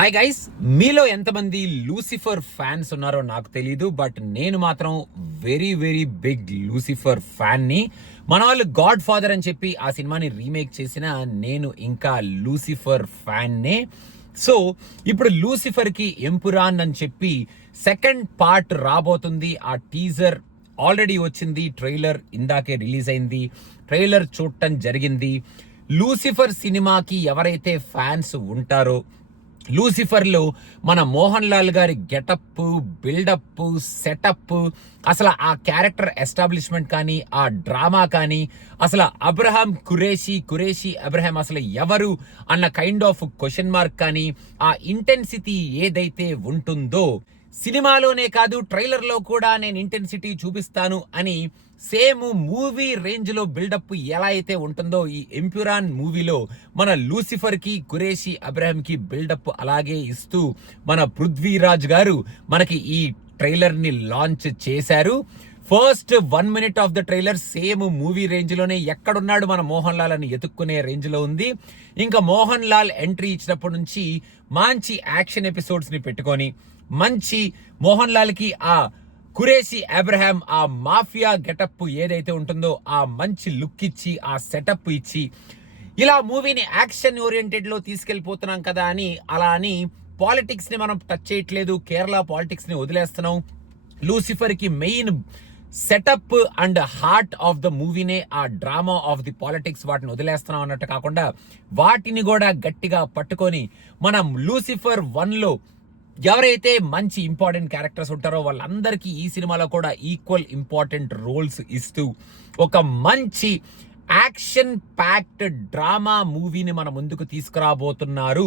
Hi guys, మీలో ఎంతమంది Lucifer fans ఉన్నారో నాకు తెలీదు. బట్ నేను మాత్రం very very big Lucifer fan ని. మన వాళ్ళు గాడ్ ఫాదర్ అని చెప్పి ఆ సినిమాని రీమేక్ చేసిన నేను ఇంకా లూసిఫర్ ఫ్యాన్ నే. సో ఇప్పుడు లూసిఫర్ కి ఎంపురాన్ అని చెప్పి సెకండ్ పార్ట్ రాబోతుంది. ఆ టీజర్ ఆల్రెడీ వచ్చింది, ట్రైలర్ ఇందాకే రిలీజ్ అయింది, ట్రైలర్ చూడటం జరిగింది. లూసిఫర్ సినిమాకి ఎవరైతే ఫ్యాన్స్ ఉంటారో, లూసిఫర్ లో మన మోహన్ లాల్ గారి గెటప్, బిల్డప్, సెటప్, అసలు ఆ క్యారెక్టర్ ఎస్టాబ్లిష్మెంట్ కానీ, ఆ డ్రామా కానీ, అసలు అబ్రహాం కురేషి అబ్రహాం అసలు ఎవరు అన్న కైండ్ ఆఫ్ క్వశ్చన్ మార్క్ కానీ, ఆ ఇంటెన్సిటీ ఏదైతే ఉంటుందో సినిమాలోనే కాదు ట్రైలర్ లో కూడా నేను ఇంటెన్సిటీ చూపిస్తాను అని సేమ్ మూవీ రేంజ్ లో బిల్డప్ ఎలా అయితే ఉంటుందో ఈ ఎంపురాన్ మూవీలో మన లూసిఫర్ కి, కురేషి అబ్రహాం కి బిల్డప్ అలాగే ఇస్తూ మన పృథ్వీరాజ్ గారు మనకి ఈ ట్రైలర్ ని లాంచ్ చేశారు. First 1 minute of the trailer same movie range లోనే ఎక్కడున్నాడు మన మోహన్ లాల్ అని ఎతుక్కునే రేంజ్ లో ఉంది. ఇంకా మోహన్ లాల్ ఎంట్రీ ఇచ్చినప్పటి నుంచి మంచి యాక్షన్ ఎపిసోడ్స్ ని పెట్టుకొని, మంచి మోహన్ లాల్ కి ఆ కురేషి అబ్రహాం ఆ మాఫియా గెటప్ ఏదైతే ఉంటుందో ఆ మంచి లుక్ ఇచ్చి, ఆ సెటప్ ఇచ్చి, ఇలా మూవీని యాక్షన్ ఓరియంటెడ్ లో తీసుకెళ్లిపోతున్నాం కదా అని, అలా అని పాలిటిక్స్ ని మనం టచ్ చేయట్లేదు, కేరళ పాలిటిక్స్ ని వదిలేస్తున్నాం. లూసిఫర్ కి main setup and heart of the మూవీనే ఆ డ్రామా ఆఫ్ ది పాలిటిక్స్, వాటిని వదిలేస్తున్నాం అన్నట్టు కాకుండా వాటిని కూడా గట్టిగా పట్టుకొని మనం లూసిఫర్ 1 లో ఎవరైతే మంచి ఇంపార్టెంట్ క్యారెక్టర్స్ ఉంటారో వాళ్ళందరికీ ఈ సినిమాలో కూడా ఈక్వల్ ఇంపార్టెంట్ రోల్స్ ఇస్తూ ఒక మంచి యాక్షన్ ప్యాక్డ్ డ్రామా మూవీని మన ముందుకు తీసుకురాబోతున్నారు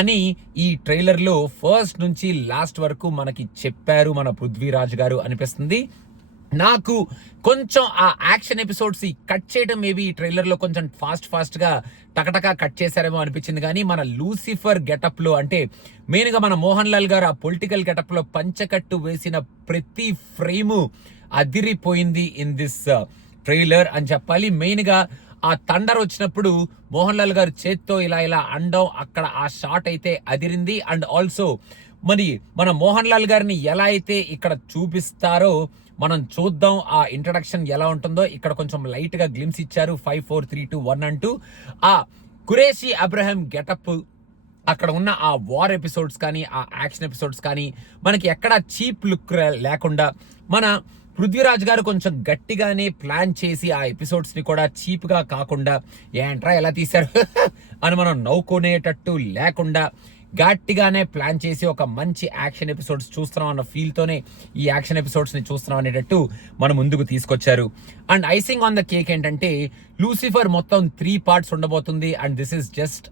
అని ఈ ట్రైలర్ లో ఫస్ట్ నుంచి లాస్ట్ వరకు మనకి చెప్పారు మన పృథ్వీరాజ్ గారు అనిపిస్తుంది. నాకు కొంచెం ఆ యాక్షన్ ఎపిసోడ్స్ కట్ చేయడం మేబీ ఈ ట్రైలర్ లో కొంచెం ఫాస్ట్ గా టకటకా కట్ చేశారేమో అనిపించింది. కానీ మన లూసిఫర్ గెటప్ లో, అంటే మెయిన్ గా మన మోహన్ లాల్ గారు ఆ పొలిటికల్ గెటప్ లో పంచకట్టు వేసిన ప్రతి ఫ్రేము అదిరిపోయింది ఇన్ దిస్ ట్రైలర్ అని చెప్పాలి. మెయిన్ గా ఆ థండర్ వచ్చినప్పుడు మోహన్ లాల్ గారు చేత్తో ఇలా అండం, అక్కడ ఆ షాట్ అయితే అదిరింది. అండ్ ఆల్సో మరి మన మోహన్ లాల్ గారిని ఎలా అయితే ఇక్కడ చూపిస్తారో మనం చూద్దాం. ఆ ఇంట్రడక్షన్ ఎలా ఉంటుందో ఇక్కడ కొంచెం లైట్ గా గ్లిమ్స్ ఇచ్చారు 5 4 3 2 1 అంటూ. ఆ కురేషి అబ్రహాం గెటప్, అక్కడ ఉన్న ఆ వార్ ఎపిసోడ్స్ కానీ, ఆ యాక్షన్ ఎపిసోడ్స్ కానీ మనకి ఎక్కడ చీప్ లుక్ లేకుండా, మన పృథ్వీరాజ్ గారు కొంచెం గట్టిగానే ప్లాన్ చేసి ఆ ఎపిసోడ్స్ ని కూడా చీప్ గా కాకుండా, ఏంట్రా ఎలా తీశారు అని మనం నవ్వుకునేటట్టు లేకుండా గట్టిగానే ప్లాన్ చేసి ఒక మంచి యాక్షన్ ఎపిసోడ్స్ చూస్తున్నాం అన్న ఫీల్ తోనే ఈ యాక్షన్ ఎపిసోడ్స్ ని చూస్తున్నాం అనేటట్టు మన ముందుకు తీసుకొచ్చారు. And icing on the cake ఏంటంటే లూసిఫర్ మొత్తం 3 parts ఉండబోతుంది. And this is just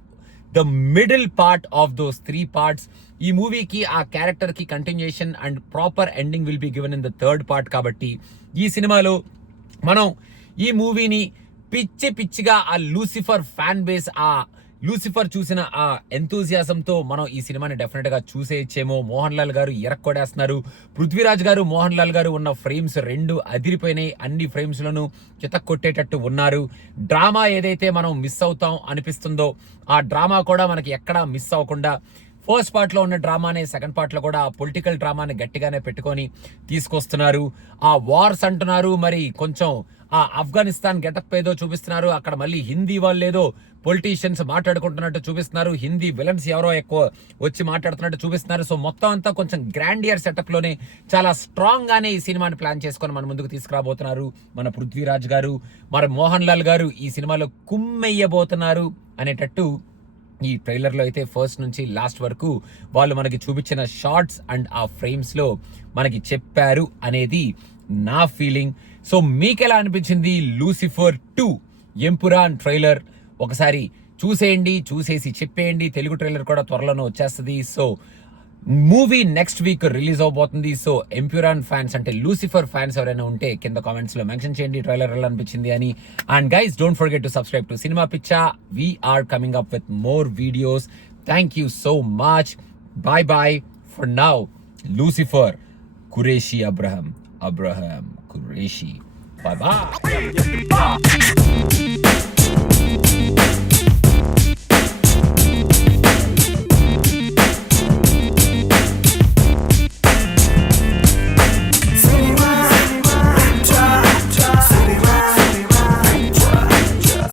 the middle part of those 3 parts. ఈ మూవీకి ఆ క్యారెక్టర్ కి continuation and proper ending will be given in the 3rd part. కాబట్టి ఈ సినిమాలో మనం ఈ మూవీని పిచ్చిగా ఆ లూసిఫర్ ఫ్యాన్ బేస్, ఆ లూసిఫర్ చూసిన ఆ ఎంతూజియాజంతో మనం ఈ సినిమాని డెఫినెట్ గా చూసేయచ్చేమో. మోహన్ లాల్ గారు ఎరక్కొడేస్తున్నారు, పృథ్వీరాజ్ గారు మోహన్ లాల్ గారు ఉన్న ఫ్రేమ్స్ 2 అదిరిపోయినాయి, అన్ని ఫ్రేమ్స్ లోనూ చితక్కొట్టేటట్టు ఉన్నారు. డ్రామా ఏదైతే మనం మిస్ అవుతాం అనిపిస్తుందో ఆ డ్రామా కూడా మనకి ఎక్కడా మిస్ అవ్వకుండా ఫస్ట్ పార్ట్ లో ఉన్న డ్రామానే సెకండ్ పార్ట్ లో కూడా ఆ పొలిటికల్ డ్రామాని గట్టిగానే పెట్టుకొని తీసుకొస్తున్నారు. ఆ వార్స్ అంటున్నారు, మరి కొంచెం ఆ ఆఫ్ఘనిస్తాన్ గెటప్ ఏదో చూపిస్తున్నారు, అక్కడ మళ్ళీ హిందీ వాళ్ళు ఏదో పొలిటీషియన్స్ మాట్లాడుకుంటున్నట్టు చూపిస్తున్నారు, హిందీ విలన్స్ ఎవరో ఎక్కువ వచ్చి మాట్లాడుతున్నట్టు చూపిస్తున్నారు. సో మొత్తం అంతా కొంచెం గ్రాండియర్ సెటప్ లోనే చాలా స్ట్రాంగ్ గానే ఈ సినిమాని ప్లాన్ చేసుకొని మన ముందుకు తీసుకురాబోతున్నారు మన పృథ్వీరాజ్ గారు. మరి మోహన్ లాల్ గారు ఈ సినిమాలో కుమ్మెయ్యబోతున్నారు అనేటట్టు ఈ ట్రైలర్ లో అయితే ఫస్ట్ నుంచి లాస్ట్ వరకు వాళ్ళు మనకి చూపించిన షార్ట్స్ అండ్ ఆ ఫ్రేమ్స్ లో మనకి చెప్పారు అనేది నా ఫీలింగ్. సో మీకు ఎలా అనిపించింది లూసిఫర్ 2 ఎంపురాన్ ట్రైలర్? ఒకసారి చూసేయండి, చూసేసి చెప్పేయండి. తెలుగు ట్రైలర్ కూడా త్వరలోనే వచ్చేస్తుంది. So movie next week release అవబోతుంది. సో ఎంపురాన్ ఫ్యాన్స్ అంటే లూసిఫర్ ఫ్యాన్స్ ఎవరైనా ఉంటే కింద కామెంట్స్ లో మెన్షన్ చేయండి ట్రైలర్ ఎలా అనిపించింది అని. And guys, don't forget to subscribe to cinema పిచ్చా. We are coming up with more videos. Thank you so much. Bye for now. Lucifer, Qureshi Abraham Qureshi. Bye.